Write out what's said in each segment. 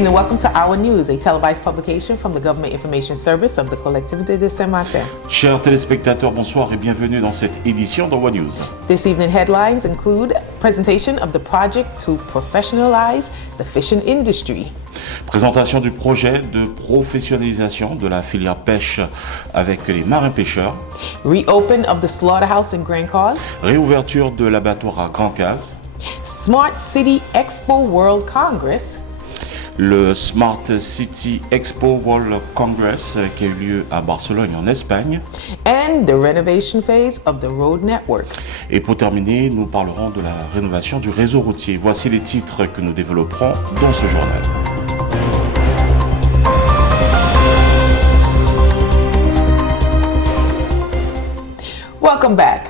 evening and welcome to Our News, a televised publication from the Government Information Service of the Collectivité de Saint-Martin. Chers téléspectateurs, bonsoir et bienvenue dans cette édition d'Envoi News. This evening headlines include presentation of the project to professionalize the fishing industry. Présentation du projet de professionnalisation de la filière pêche avec les marins-pêcheurs. Reopen of the slaughterhouse in Grand Cause. Réouverture de l'abattoir à Grand Case. Smart City Expo World Congress. Le Smart City Expo World Congress qui a eu lieu à Barcelone en Espagne. And the renovation phase of the road network. Et pour terminer, nous parlerons de la rénovation du réseau routier. Voici les titres que nous développerons dans ce journal. Welcome back.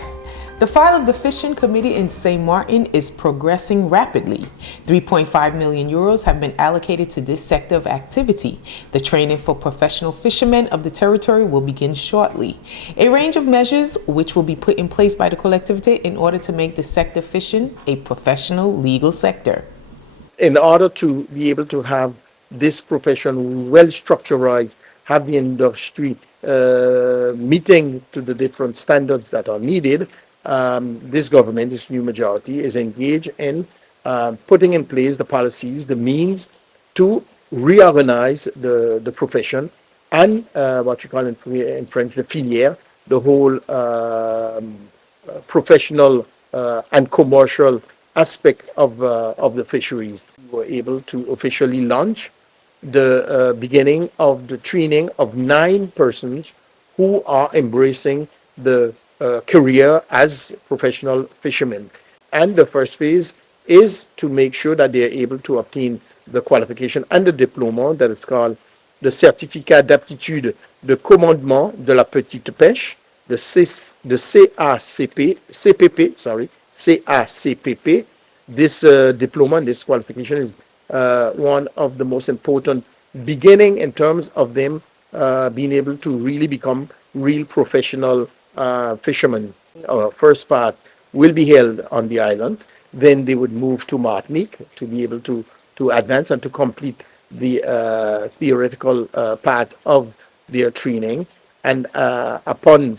The file of the Fishing Committee in St. Martin is progressing rapidly. 3.5 million euros have been allocated to this sector of activity. The training for professional fishermen of the territory will begin shortly. A range of measures which will be put in place by the collectivity in order to make the sector fishing a professional legal sector. In order to be able to have this profession well structured, have the industry meeting to the different standards that are needed, this government, this new majority, is engaged in putting in place the policies, the means to reorganize the profession and what you call in French the filière, the whole professional and commercial aspect of the fisheries. We were able to officially launch the beginning of the training of 9 persons who are embracing the career as professional fishermen. And the first phase is to make sure that they are able to obtain the qualification and the diploma that is called the Certificat d'aptitude de commandement de la petite pêche, the CACPP. This diploma and this qualification is one of the most important beginning in terms of them being able to really become real professional fishermen. Our first part will be held on the island. Then they would move to Martinique to be able to advance and to complete the theoretical part of their training. And upon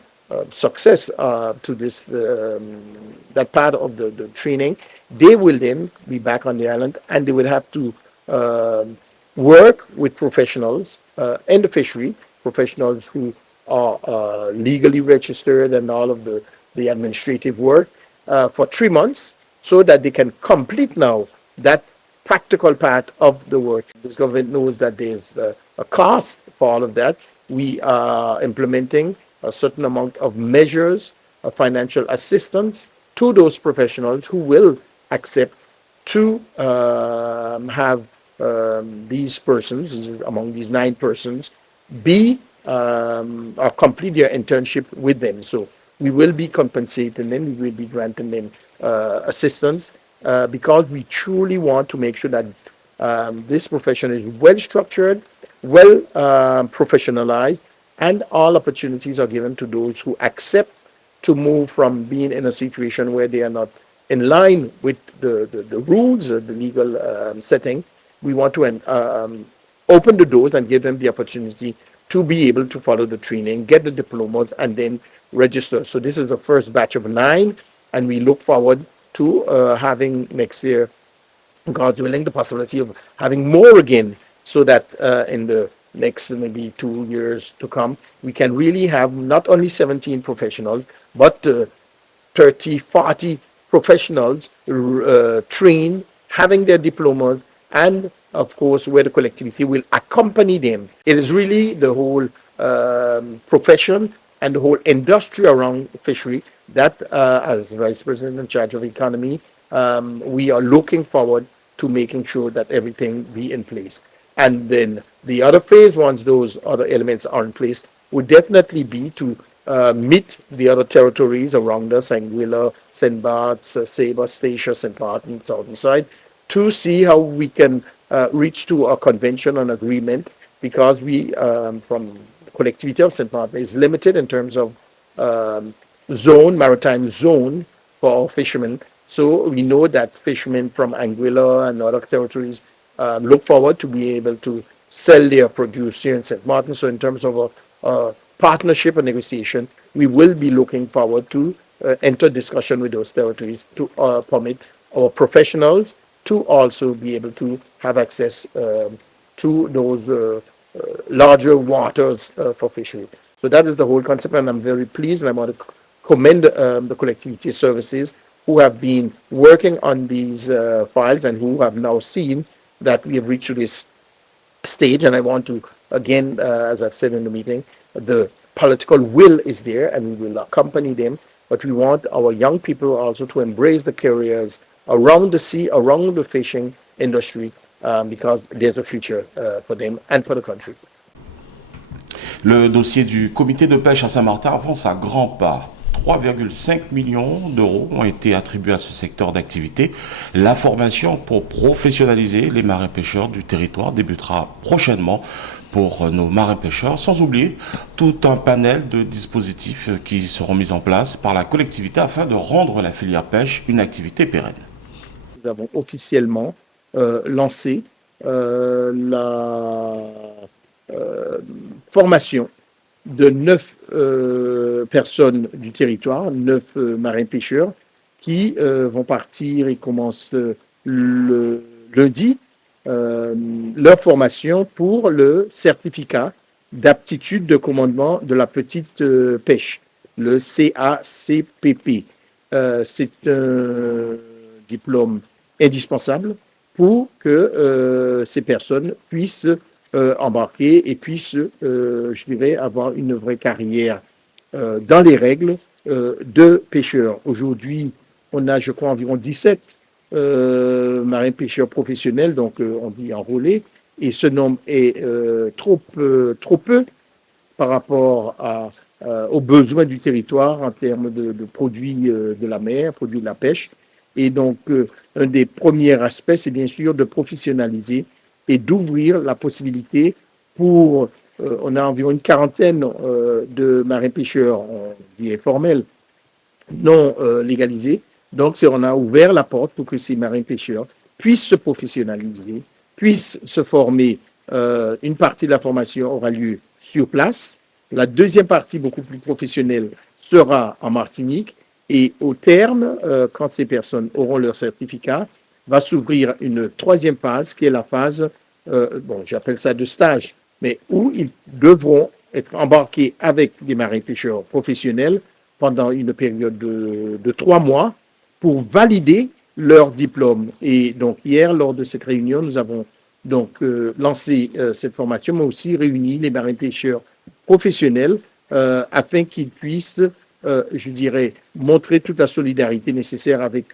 success to this that part of the training, they will then be back on the island and they will have to work with professionals in the fishery, professionals who are legally registered and all of the administrative work for 3 months so that they can complete now that practical part of the work. This government knows that there's a cost for all of that. We are implementing a certain amount of measures of financial assistance to those professionals who will accept to have these persons, among these 9 persons, be or complete their internship with them. So we will be compensating them, we will be granting them assistance because we truly want to make sure that this profession is well structured, well professionalized, and all opportunities are given to those who accept to move from being in a situation where they are not in line with the rules, the legal setting. We want to open the doors and give them the opportunity to be able to follow the training, get the diplomas, and then register. So this is the first batch of 9, and we look forward to having next year, God's willing, the possibility of having more again, so that in the next maybe 2 years to come, we can really have not only 17 professionals, but 30, 40 professionals trained, having their diplomas, and of course, where the collectivity will accompany them. It is really the whole profession and the whole industry around fishery that, as Vice President in charge of economy, we are looking forward to making sure that everything be in place. And then the other phase, once those other elements are in place, would definitely be to meet the other territories around us, Anguilla, St. Bart's, Saba, Statia, St. Martin, Southern Side, to see how we can reach to a convention, an agreement, because we, from the collectivity of St. Martin, is limited in terms of maritime zone for our fishermen. So we know that fishermen from Anguilla and other territories look forward to be able to sell their produce here in St. Martin. So in terms of a partnership and negotiation, we will be looking forward to enter discussion with those territories to permit our professionals to also be able to have access to those larger waters for fishery. So that is the whole concept, and I'm very pleased, and I want to commend the collectivity services who have been working on these files and who have now seen that we have reached to this stage. And I want to, again, as I've said in the meeting, the political will is there and we will accompany them, but we want our young people also to embrace the careers around the sea, around the fishing industry, because there's a future for them and for the country. Le dossier du comité de pêche à Saint-Martin avance à grands pas. 3,5 millions d'euros ont été attribués à ce secteur d'activité. La formation pour professionnaliser les marins-pêcheurs du territoire débutera prochainement pour nos marins-pêcheurs, sans oublier tout un panel de dispositifs qui seront mis en place par la collectivité afin de rendre la filière pêche une activité pérenne. Nous avons officiellement lancé la formation de 9 personnes du territoire, 9 marins-pêcheurs, qui vont partir et commencent le lundi leur formation pour le certificat d'aptitude de commandement de la petite pêche, le CACPP. C'est un diplôme indispensable pour que ces personnes puissent embarquer et puissent, je dirais, avoir une vraie carrière dans les règles de pêcheurs. Aujourd'hui, on a, je crois, environ 17 marins-pêcheurs professionnels, donc on dit enrôlés, et ce nombre est trop peu par rapport aux besoins du territoire en termes de produits de la mer, produits de la pêche. Et donc, un des premiers aspects, c'est bien sûr de professionnaliser et d'ouvrir la possibilité pour, on a environ une quarantaine de marins-pêcheurs, on dit informels, non légalisés. Donc, on a ouvert la porte pour que ces marins-pêcheurs puissent se professionnaliser, puissent se former. Une partie de la formation aura lieu sur place. La deuxième partie, beaucoup plus professionnelle, sera en Martinique. Et au terme, quand ces personnes auront leur certificat, va s'ouvrir une troisième phase, qui est la phase, bon, j'appelle ça de stage, mais où ils devront être embarqués avec des marins-pêcheurs professionnels pendant une période de 3 mois pour valider leur diplôme. Et donc, hier, lors de cette réunion, nous avons donc lancé cette formation, mais aussi réuni les marins-pêcheurs professionnels afin qu'ils puissent, je dirais, montrer toute la solidarité nécessaire avec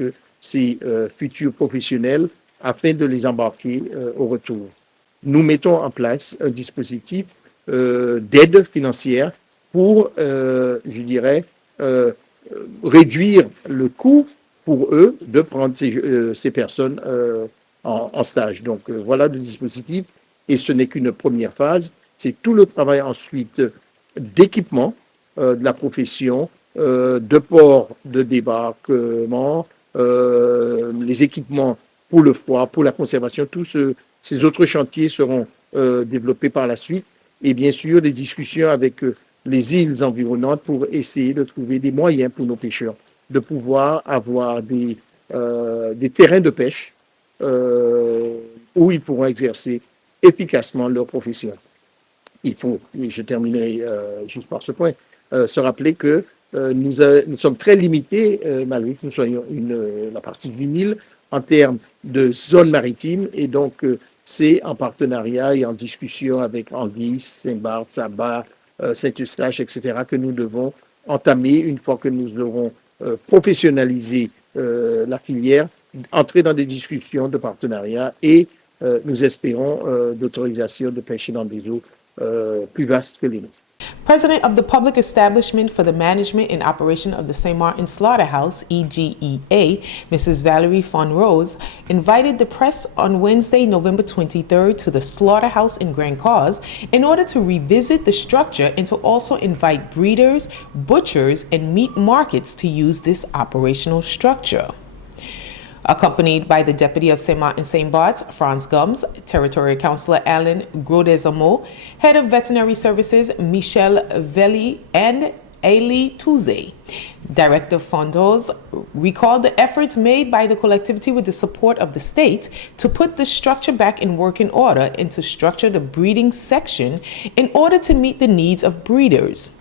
ces futurs professionnels afin de les embarquer au retour. Nous mettons en place un dispositif d'aide financière pour, je dirais, réduire le coût pour eux de prendre ces personnes en stage. Donc voilà le dispositif, et ce n'est qu'une première phase. C'est tout le travail ensuite d'équipement de la profession, de port de débarquement, les équipements pour le froid, pour la conservation, tous ces autres chantiers seront développés par la suite. Et bien sûr, des discussions avec les îles environnantes pour essayer de trouver des moyens pour nos pêcheurs de pouvoir avoir des terrains de pêche où ils pourront exercer efficacement leur profession. Il faut, et je terminerai juste par ce point, se rappeler que nous sommes très limités, malgré que nous soyons la partie du Nil, en termes de zone maritime, et donc c'est en partenariat et en discussion avec Anguille, Saint-Barth, Saba, Saint-Eustache, etc., que nous devons entamer, une fois que nous aurons professionnalisé la filière, entrer dans des discussions de partenariat, et nous espérons d'autorisation de pêcher dans des eaux plus vastes que les nôtres. President of the Public Establishment for the Management and Operation of the St. Martin Slaughterhouse, EGEA, Mrs. Valerie Fonrose, invited the press on Wednesday, November 23rd to the slaughterhouse in Grand Cause in order to revisit the structure and to also invite breeders, butchers, and meat markets to use this operational structure. accompanied by the Deputy of St. Martin St. Bart's, Franz Gums, Territorial Councillor Alan Grodesamo, Head of Veterinary Services Michel Veli, and Ailey Touze. Director Fondos recalled the efforts made by the collectivity with the support of the state to put the structure back in working order and to structure the breeding section in order to meet the needs of breeders.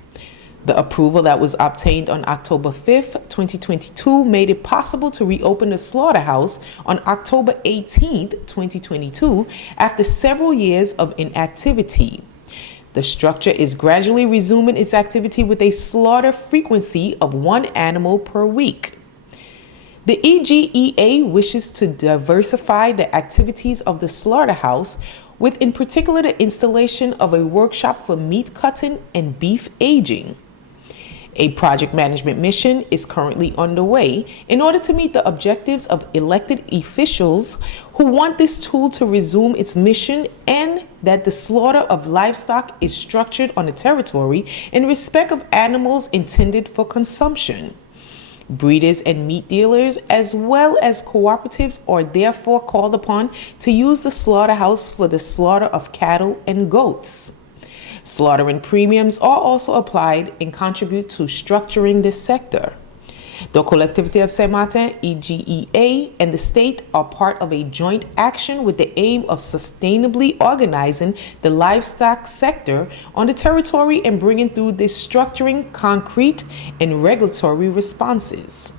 The approval that was obtained on October 5th, 2022 made it possible to reopen the slaughterhouse on October 18th, 2022 after several years of inactivity. The structure is gradually resuming its activity with a slaughter frequency of 1 animal per week. The EGEA wishes to diversify the activities of the slaughterhouse with in particular the installation of a workshop for meat cutting and beef aging. A project management mission is currently underway in order to meet the objectives of elected officials who want this tool to resume its mission and that the slaughter of livestock is structured on the territory in respect of animals intended for consumption. Breeders and meat dealers, as well as cooperatives, are therefore called upon to use the slaughterhouse for the slaughter of cattle and goats. Slaughtering premiums are also applied and contribute to structuring this sector. The Collectivity of Saint Martin, EGEA, and the state are part of a joint action with the aim of sustainably organizing the livestock sector on the territory and bringing through this structuring concrete and regulatory responses.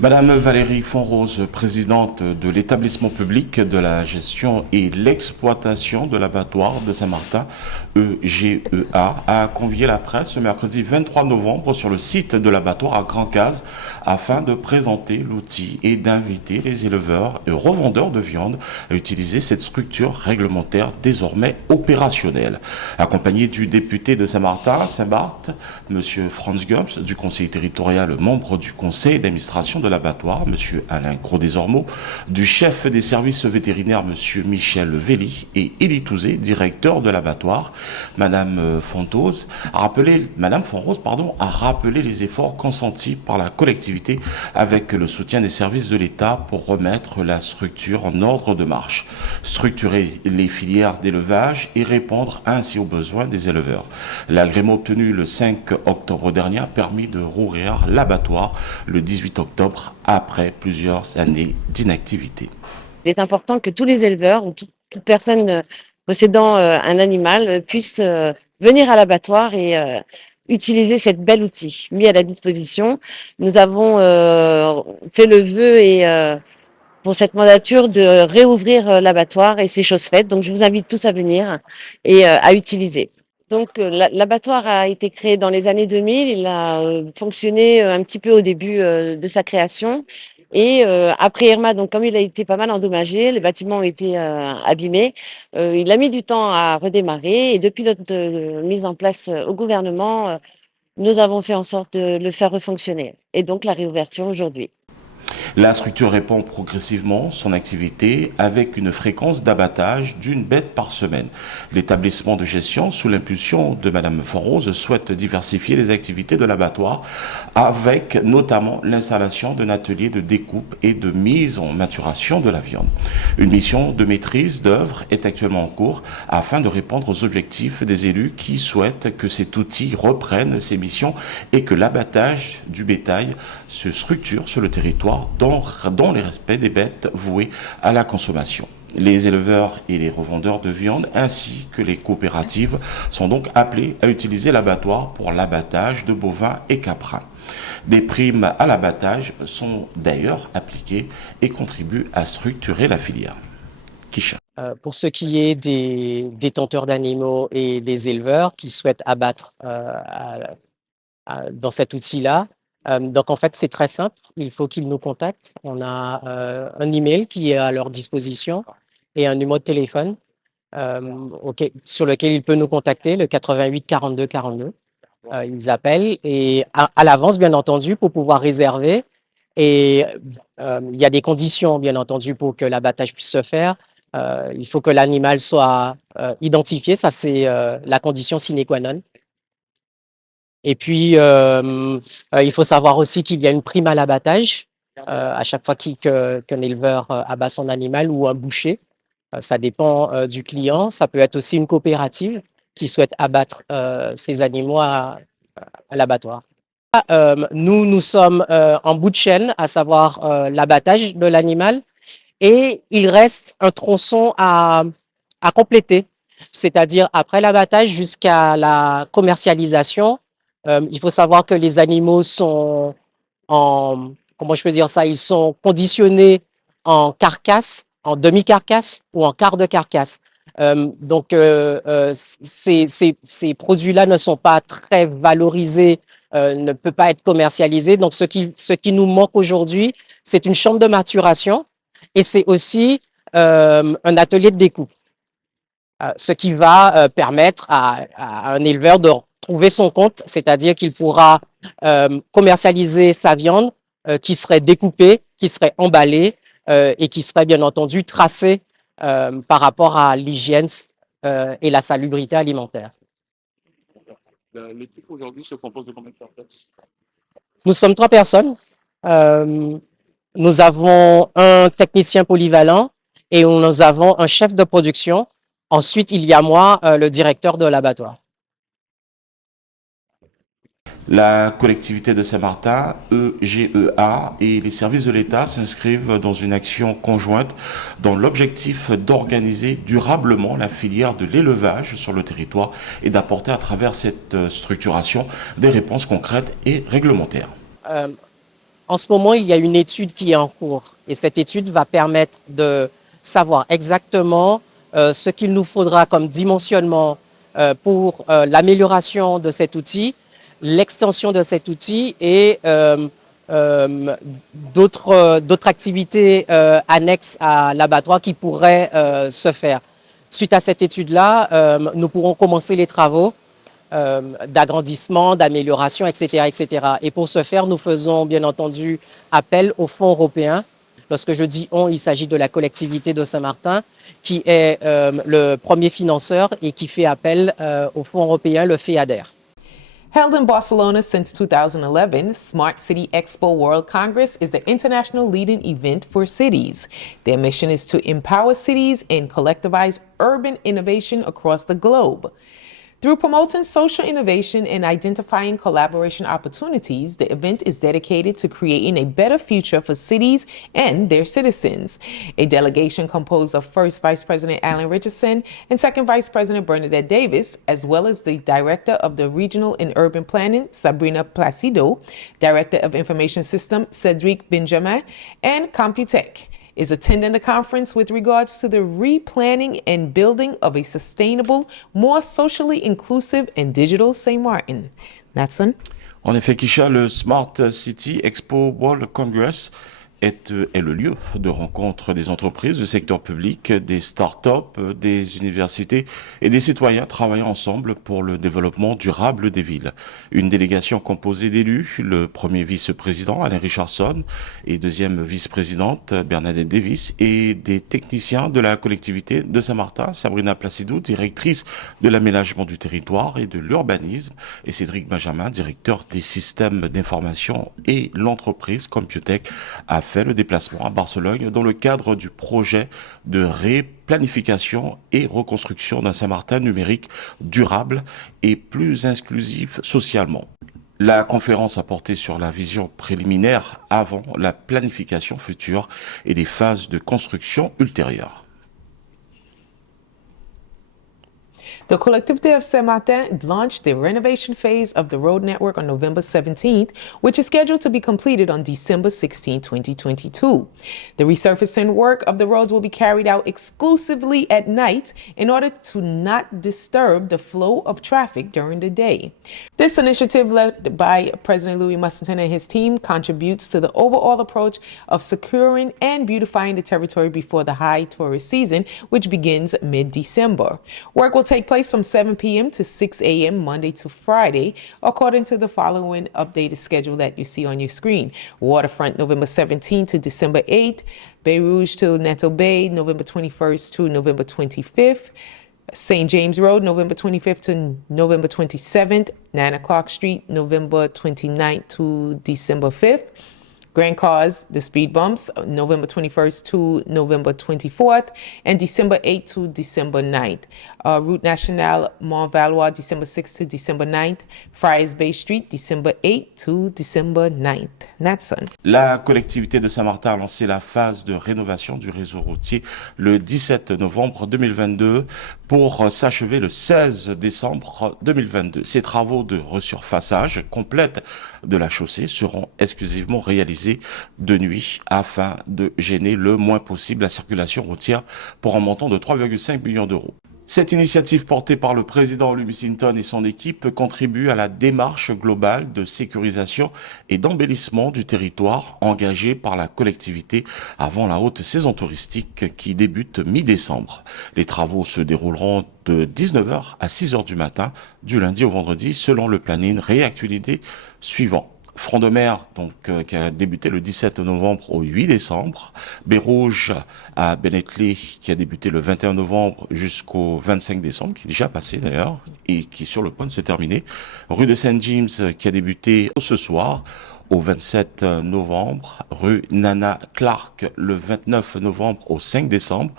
Madame Valérie Fonrose, présidente de l'établissement public de la gestion et l'exploitation de l'abattoir de Saint-Martin, EGEA, a convié la presse ce mercredi 23 novembre sur le site de l'abattoir à Grand-Case afin de présenter l'outil et d'inviter les éleveurs et revendeurs de viande à utiliser cette structure réglementaire désormais opérationnelle. Accompagné du député de Saint-Martin, Saint-Barth, M. Franz Gums, du conseil territorial, membre du conseil d'administration de l'abattoir, M. Alain Grodesamo, du chef des services vétérinaires, M. Michel Veli, et Ailey Touze, directeur de l'abattoir. Madame Fonrose a rappelé les efforts consentis par la collectivité avec le soutien des services de l'État pour remettre la structure en ordre de marche, structurer les filières d'élevage et répondre ainsi aux besoins des éleveurs. L'agrément obtenu le 5 octobre dernier a permis de rouvrir l'abattoir le 18 octobre après plusieurs années d'inactivité. Il est important que tous les éleveurs ou toute personne possédant un animal puisse venir à l'abattoir et utiliser cet bel outil mis à la disposition. Nous avons fait le vœu pour cette mandature de réouvrir l'abattoir et c'est chose faite. Donc je vous invite tous à venir et à utiliser. Donc l'abattoir a été créé dans les années 2000, il a fonctionné un petit peu au début de sa création et après Irma, donc comme il a été pas mal endommagé, les bâtiments ont été abîmés, il a mis du temps à redémarrer et depuis notre mise en place au gouvernement, nous avons fait en sorte de le faire refonctionner et donc la réouverture aujourd'hui. La structure répond progressivement son activité avec une fréquence d'abattage d'une bête par semaine. L'établissement de gestion, sous l'impulsion de Madame Fonrose, souhaite diversifier les activités de l'abattoir avec notamment l'installation d'un atelier de découpe et de mise en maturation de la viande. Une mission de maîtrise d'œuvre est actuellement en cours afin de répondre aux objectifs des élus qui souhaitent que cet outil reprenne ses missions et que l'abattage du bétail se structure sur le territoire dans le respect des bêtes vouées à la consommation. Les éleveurs et les revendeurs de viande ainsi que les coopératives sont donc appelés à utiliser l'abattoir pour l'abattage de bovins et caprins. Des primes à l'abattage sont d'ailleurs appliquées et contribuent à structurer la filière. Kisha. Pour ce qui est des détenteurs d'animaux et des éleveurs qui souhaitent abattre dans cet outil-là, donc en fait c'est très simple, il faut qu'ils nous contactent. On a un email qui est à leur disposition et un numéro de téléphone sur lequel ils peuvent nous contacter, le 88 42 42. Ils appellent et à l'avance bien entendu pour pouvoir réserver et il y a des conditions bien entendu pour que l'abattage puisse se faire. Il faut que l'animal soit identifié, ça c'est la condition sine qua non. Et puis, il faut savoir aussi qu'il y a une prime à l'abattage à chaque fois qu'un éleveur abat son animal ou un boucher. Ça dépend du client. Ça peut être aussi une coopérative qui souhaite abattre ses animaux à l'abattoir. Nous sommes en bout de chaîne, à savoir l'abattage de l'animal, et il reste un tronçon à compléter, c'est-à-dire après l'abattage jusqu'à la commercialisation. Il faut savoir que les animaux sont comment je peux dire ça, ils sont conditionnés en carcasse, en demi-carcasse ou en quart de carcasse. Donc, ces produits-là ne sont pas très valorisés, ne peuvent pas être commercialisés. Donc, ce qui nous manque aujourd'hui, c'est une chambre de maturation et c'est aussi un atelier de découpe, ce qui va permettre à un éleveur de trouver son compte, c'est-à-dire qu'il pourra commercialiser sa viande qui serait découpée, qui serait emballée et qui serait bien entendu tracée par rapport à l'hygiène et la salubrité alimentaire. L'équipe aujourd'hui se compose de combien de personnes? Nous sommes 3 personnes. Nous avons un technicien polyvalent et nous avons un chef de production. Ensuite, il y a moi, le directeur de l'abattoir. La collectivité de Saint-Martin, EGEA, et les services de l'État s'inscrivent dans une action conjointe dans l'objectif d'organiser durablement la filière de l'élevage sur le territoire et d'apporter à travers cette structuration des réponses concrètes et réglementaires. En ce moment, il y a une étude qui est en cours et cette étude va permettre de savoir exactement ce qu'il nous faudra comme dimensionnement pour l'amélioration de cet outil, l'extension de cet outil et d'autres activités annexes à l'abattoir qui pourraient se faire. Suite à cette étude-là, nous pourrons commencer les travaux d'agrandissement, d'amélioration, etc., etc. Et pour ce faire, nous faisons bien entendu appel aux fonds européens. Lorsque je dis on, il s'agit de la collectivité de Saint-Martin, qui est le premier financeur et qui fait appel aux fonds européens, le FEADER. Held in Barcelona since 2011, Smart City Expo World Congress is the international leading event for cities. Their mission is to empower cities and collectivize urban innovation across the globe. Through promoting social innovation and identifying collaboration opportunities, the event is dedicated to creating a better future for cities and their citizens. A delegation composed of First Vice President Alan Richardson and Second Vice President Bernadette Davis, as well as the Director of the Regional and Urban Planning, Sabrina Placido, Director of Information System, Cedric Benjamin, and Computech, is attending the conference with regards to the replanning and building of a sustainable, more socially inclusive and digital St. Martin. Natson? En effet, Kisha, le Smart City Expo World Congress est le lieu de rencontre des entreprises, du secteur public, des start-up, des universités et des citoyens travaillant ensemble pour le développement durable des villes. Une délégation composée d'élus, le premier vice-président Alain Richardson et deuxième vice-présidente Bernadette Davis, et des techniciens de la collectivité de Saint-Martin, Sabrina Placido, directrice de l'aménagement du territoire et de l'urbanisme, et Cédric Benjamin, directeur des systèmes d'information, et l'entreprise Computech a fait le déplacement à Barcelone dans le cadre du projet de replanification et reconstruction d'un Saint-Martin numérique durable et plus inclusif socialement. La conférence a porté sur la vision préliminaire avant la planification future et les phases de construction ultérieures. The Collectivity of Saint-Martin launched the renovation phase of the road network on November 17th, which is scheduled to be completed on December 16, 2022. The resurfacing work of the roads will be carried out exclusively at night in order to not disturb the flow of traffic during the day. This initiative, led by President Louis Mustangton and his team, contributes to the overall approach of securing and beautifying the territory before the high tourist season, which begins mid-December. Work will take place from 7 p.m. to 6 a.m. Monday to Friday, according to the following updated schedule that you see on your screen. Waterfront, November 17th to December 8th. Bay Rouge to Neto Bay, November 21st to November 25th. St. James Road, November 25th to November 27th. 9 o'clock Street, November 29th to December 5th. Grand Cause, the speed bumps, November 21st to November 24th, and December 8th to December 9th. Route Nationale Mont-Valois, December 6th to December 9th. Friars Bay Street, December 8th to December 9th. Natson. La collectivité de Saint-Martin a lancé la phase de rénovation du réseau routier le 17 novembre 2022 pour s'achever le 16 décembre 2022. Ces travaux de resurfaçage complète de la chaussée seront exclusivement réalisés de nuit afin de gêner le moins possible la circulation routière pour un montant de 3,5 millions d'euros. Cette initiative portée par le président Louis Singleton et son équipe contribue à la démarche globale de sécurisation et d'embellissement du territoire engagée par la collectivité avant la haute saison touristique qui débute mi-décembre. Les travaux se dérouleront de 19h à 6h du matin, du lundi au vendredi, selon le planning réactualisé suivant. Front de mer, qui a débuté le 17 novembre au 8 décembre. Baie Rouge à Bennettley, qui a débuté le 21 novembre jusqu'au 25 décembre, qui est déjà passé d'ailleurs, et qui est sur le point de se terminer. Rue de Saint-James, qui a débuté ce soir au 27 novembre. Rue Nana Clark, le 29 novembre au 5 décembre.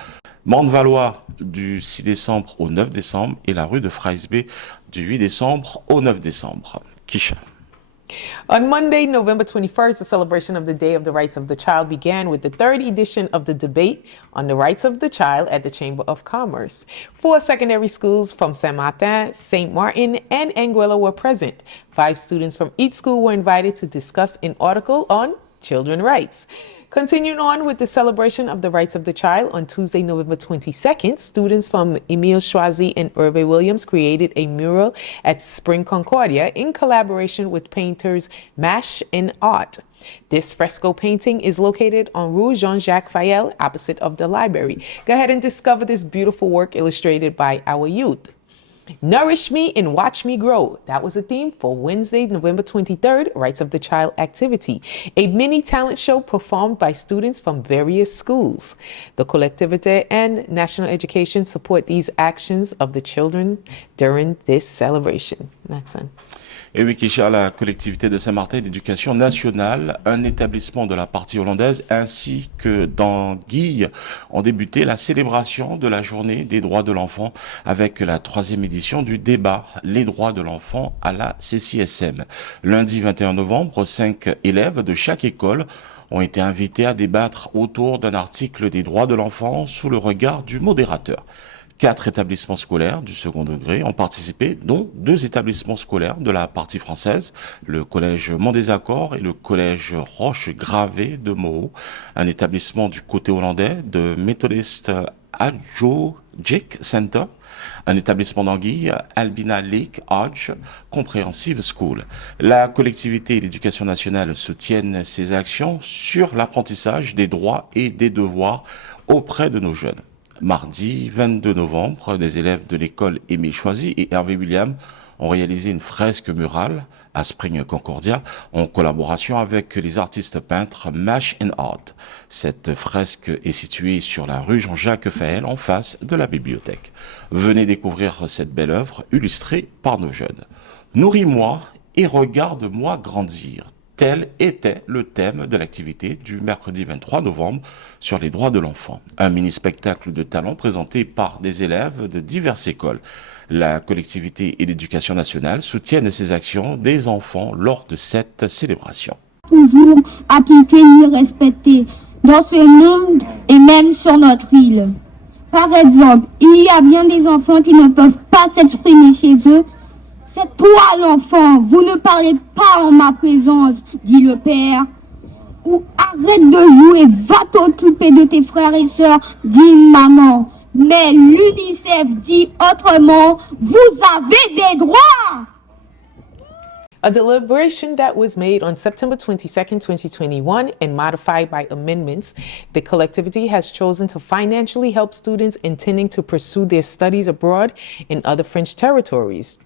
Mont-Valois, du 6 décembre au 9 décembre. Et la rue de Friars Bay, du 8 décembre au 9 décembre. Kisha. On Monday, November 21st, the celebration of the Day of the Rights of the Child began with the third edition of the debate on the rights of the child at the Chamber of Commerce. 4 secondary schools from Saint-Martin, St. Martin, and Anguilla were present. 5 students from each school were invited to discuss an article on children's rights. Continuing on with the celebration of the rights of the child, on Tuesday, November 22nd, students from Emile Schwazi and Hervé Williams created a mural at Spring Concordia in collaboration with painters Mash and Art. This fresco painting is located on Rue Jean-Jacques Fayel, opposite of the library. Go ahead and discover this beautiful work illustrated by our youth. Nourish me and watch me grow. That was a theme for Wednesday, November 23rd, Rights of the Child activity, a mini talent show performed by students from various schools. The collectivity and National Education support these actions of the children during this celebration. That's it. Et oui, Kisha, la collectivité de Saint-Martin d'éducation nationale, un établissement de la partie hollandaise, ainsi que d'Anguille, ont débuté la célébration de la journée des droits de l'enfant avec la 3e édition du débat Les droits de l'enfant à la CCSM. Lundi 21 novembre, 5 élèves de chaque école ont été invités à débattre autour d'un article des droits de l'enfant sous le regard du modérateur. 4 établissements scolaires du second degré ont participé, dont 2 établissements scolaires de la partie française, le collège Mont des Accords et le collège Roche-Gravée de Moho, un établissement du côté hollandais de Methodist Adjojik Center, un établissement d'Anguille, Albina Lake Hodge Comprehensive School. La collectivité et l'éducation nationale soutiennent ces actions sur l'apprentissage des droits et des devoirs auprès de nos jeunes. Mardi 22 novembre, des élèves de l'école Émile Schwazi et Hervé Williams ont réalisé une fresque murale à Spring Concordia en collaboration avec les artistes peintres Mash and Art. Cette fresque est située sur la rue Jean-Jacques Fayel en face de la bibliothèque. Venez découvrir cette belle œuvre illustrée par nos jeunes. Nourris-moi et regarde-moi grandir. Tel était le thème de l'activité du mercredi 23 novembre sur les droits de l'enfant. Un mini-spectacle de talent présenté par des élèves de diverses écoles. La collectivité et l'éducation nationale soutiennent ces actions des enfants lors de cette célébration. Toujours appliquer ni respecter dans ce monde et même sur notre île. Par exemple, il y a bien des enfants qui ne peuvent pas s'exprimer chez eux. C'est toi l'enfant, vous ne parlez pas en ma présence, dit le père. Ou arrête de jouer, va t'occuper de tes frères et sœurs, dit une maman. Mais l'UNICEF dit autrement, vous avez des droits. A deliberation that was made on September 22nd, 2021 and modified by amendments, the collectivity has chosen to financially help students intending to pursue their studies abroad in other French territories.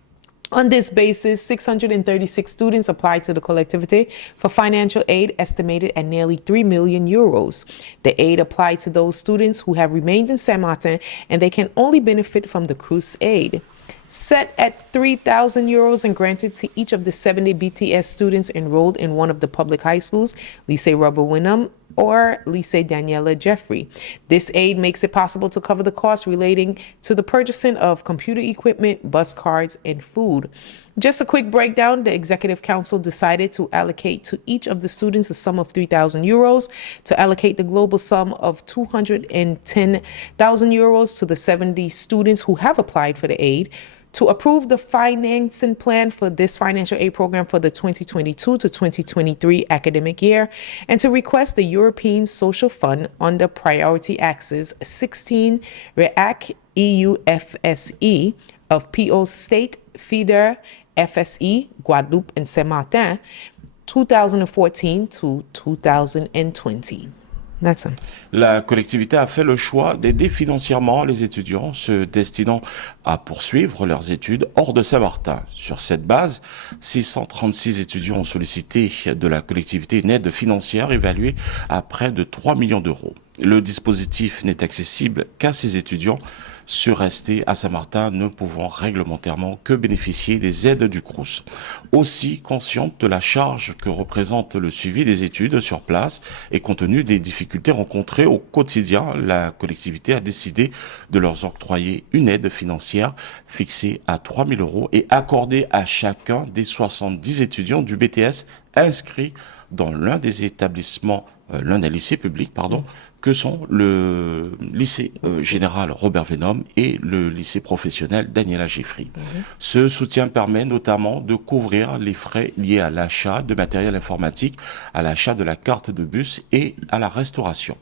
On this basis, 636 students applied to the collectivity for financial aid estimated at nearly 3 million euros. The aid applied to those students who have remained in Saint-Martin and they can only benefit from the cruise aid. set at 3,000 euros and granted to each of the 70 BTS students enrolled in one of the public high schools, Lycée Robert Wyndham or Lycée Daniela Jeffrey. This aid makes it possible to cover the costs relating to the purchasing of computer equipment, bus cards, and food. Just a quick breakdown, the Executive Council decided to allocate to each of the students a sum of 3,000 euros, to allocate the global sum of 210,000 euros to the 70 students who have applied for the aid, to approve the financing plan for this financial aid program for the 2022 to 2023 academic year, and to request the European Social Fund under Priority Axis 16 REAC EU FSE of PO State, FEDER, FSE, Guadeloupe, and Saint-Martin, 2014 to 2020. Nathan. La collectivité a fait le choix d'aider financièrement les étudiants se destinant à poursuivre leurs études hors de Saint-Martin. Sur cette base, 636 étudiants ont sollicité de la collectivité une aide financière évaluée à près de 3 millions d'euros. Le dispositif n'est accessible qu'à ces étudiants surrestés à Saint-Martin, ne pouvant réglementairement que bénéficier des aides du Crous. Aussi consciente de la charge que représente le suivi des études sur place et compte tenu des difficultés rencontrées au quotidien, la collectivité a décidé de leur octroyer une aide financière fixée à 3 000 euros et accordée à chacun des 70 étudiants du BTS inscrits dans l'un des établissements, l'un des lycées publics, que sont le lycée général Robert Vénom et le lycée professionnel Daniela Jeffrey. Ce soutien permet notamment de couvrir les frais liés à l'achat de matériel informatique, à l'achat de la carte de bus et à la restauration.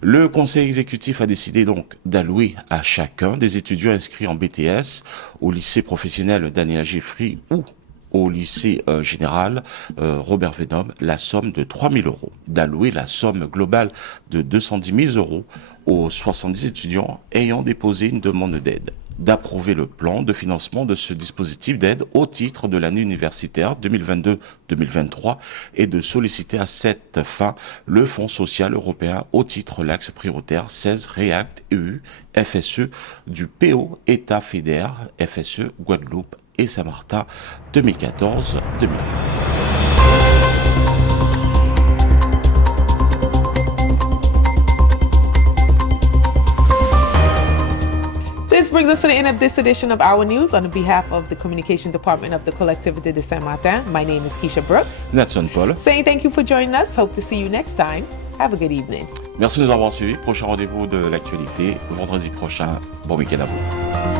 Le conseil exécutif a décidé donc d'allouer à chacun des étudiants inscrits en BTS au lycée professionnel Daniela Jeffrey ou au lycée général Robert Vénom la somme de 3 000 euros, d'allouer la somme globale de 210 000 euros aux 70 étudiants ayant déposé une demande d'aide, d'approuver le plan de financement de ce dispositif d'aide au titre de l'année universitaire 2022-2023 et de solliciter à cette fin le Fonds social européen au titre l'axe prioritaire 16 REACT EU FSE du PO État fédère FSE Guadeloupe et Saint-Martin 2014-2020. This brings us to the end of this edition of Our News. On behalf of the Communication Department of the Collectivité de Saint-Martin, my name is Keisha Brooks. Natson Paul. Saying thank you for joining us. Hope to see you next time. Have a good evening. Merci de nous avoir suivis. Prochain rendez-vous de l'actualité vendredi prochain. Bon week-end à vous.